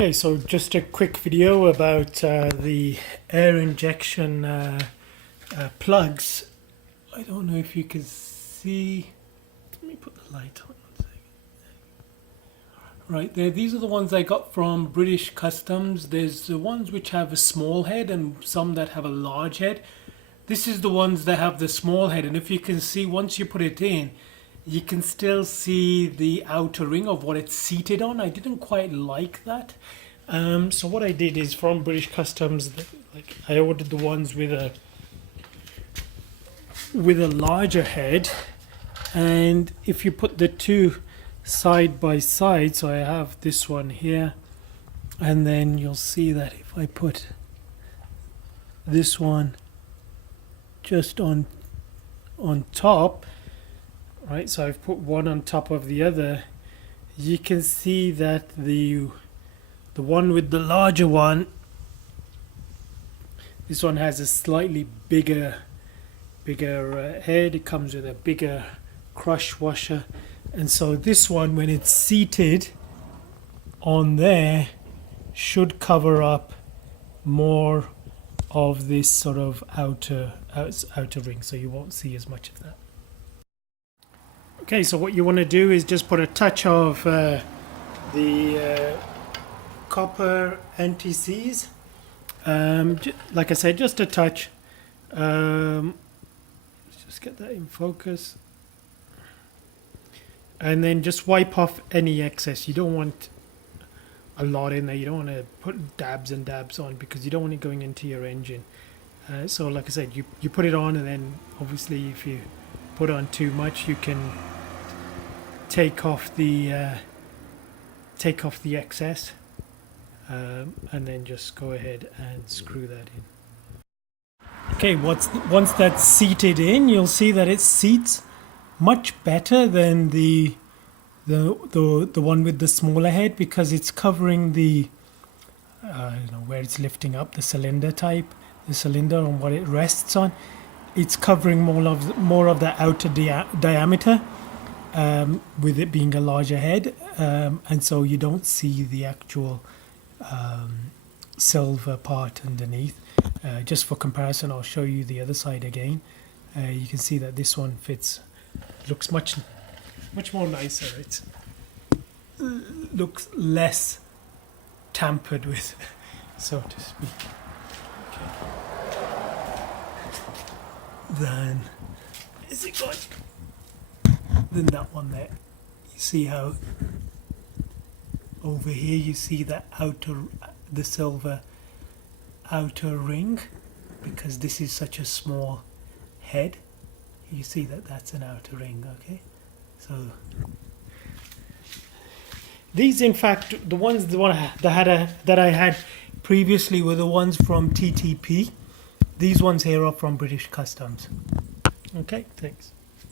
Okay, so just a quick video about the air injection plugs. I don't know if you can see. Let me put the light on one second. Right there, these are the ones I got from British Customs. There's the ones which have a small head and some that have a large head. This is the ones that have the small head, and if you can see, once you put it in, you can still see the outer ring of what it's seated on. I didn't quite like that. So what I did is, from British Customs, like, I ordered the ones with a larger head, and if you put the two side by side, so I have this one here, and then you'll see that if I put this one just on top, right, so I've put one on top of the other, you can see that the one with the larger one, this one has a slightly bigger head. It comes with a bigger crush washer, and so this one, when it's seated on there, should cover up more of this sort of outer ring, so you won't see as much of that. Okay, so what you want to do is just put a touch of the copper NTCs, like I said, just a touch. Let's just get that in focus, and then just wipe off any excess. You don't want a lot in there. You don't want to put dabs and dabs on, because you don't want it going into your engine. So like I said, you put it on, and then obviously if you put on too much, you can take off the excess, and then just go ahead and screw that in. Okay, once that's seated in, you'll see that it seats much better than the one with the smaller head, because it's covering the where it's lifting up the cylinder on what it rests on. It's covering more of the outer diameter, with it being a larger head, and so you don't see the actual silver part underneath. Just for comparison, I'll show you the other side again. You can see that this one looks much more nicer. It looks less tampered with, so to speak. Okay. Then is it good? Then that one there, you see how over here you see the silver outer ring, because this is such a small head. You see that that's an outer ring. Okay, so these, in fact, the one that I had previously were the ones from TTP. These ones here are from British Customs. Okay, thanks.